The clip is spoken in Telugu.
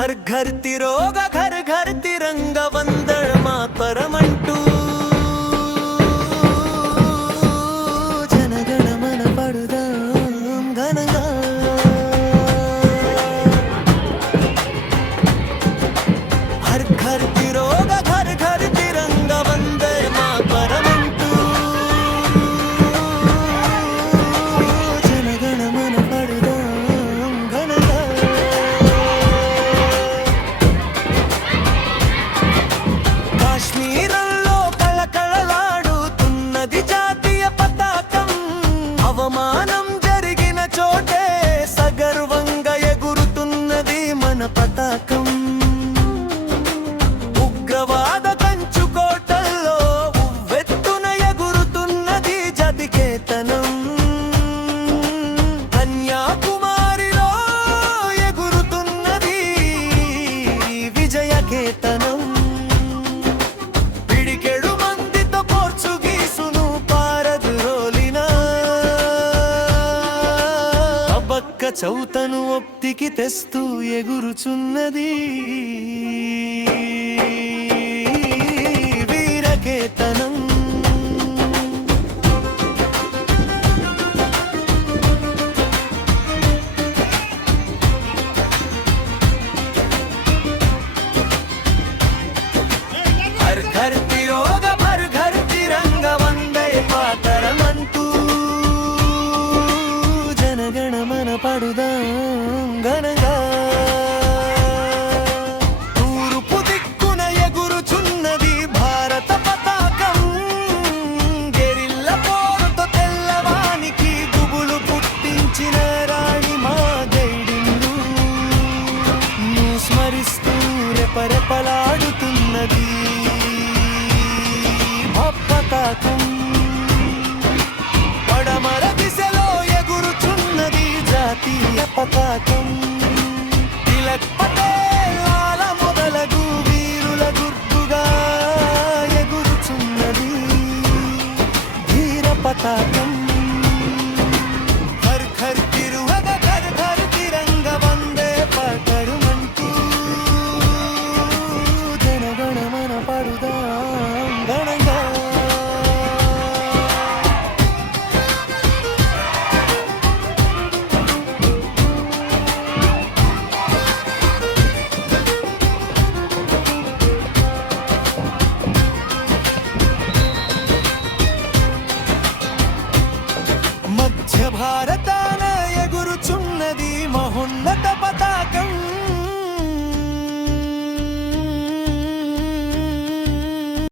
हर घर तिरोगा घर घर तिरंगा वंदे मातरमंटू जनगण मन पडुदाम घनगा हर घर तिरोगा घर घर तिरंगा वंदे मातरमंटू जनगण मन पडुदाम घनगा కాశ్మీరంలో కళకళలాడుతున్నది జాతీయ పతాకం అవమానం జరిగిన చోటే సగర్వంగా ఎగురుతున్నది మన పతాకం ఉగ్రవాద కంచుకోటల్లో ఉవ్వెత్తున ఎగురుతున్నది జాతికేతనం కన్యాకుమారిలో ఎగురుతున్నది విజయకేతనం చౌతను ఒప్తికి తెస్తూ ఎగురుచున్నది వీరకేతనం హర్ ఘర్ తిరోగా హర్ ఘర్ తిరంగా వందే మాతరమంటూ జనగణ మన పడుదాం ఘనంగా తూర్పు దిక్కున ఎగురుచున్నది భారత పతాకం గెరిల్ల పోరుతో తెల్లవానికి గుబులు పుట్టించిన రాణి మా గైడిండు స్మరిస్తూ రెపరెపలాడుతున్నది పతాకం పడమర దిశలో ఎగురుచున్నది జాతీయ పతాకం తిలక్ పటేల్ మొదలగు వీరుల గుర్తుగా ఎగురుచున్నది ధీర పతాకం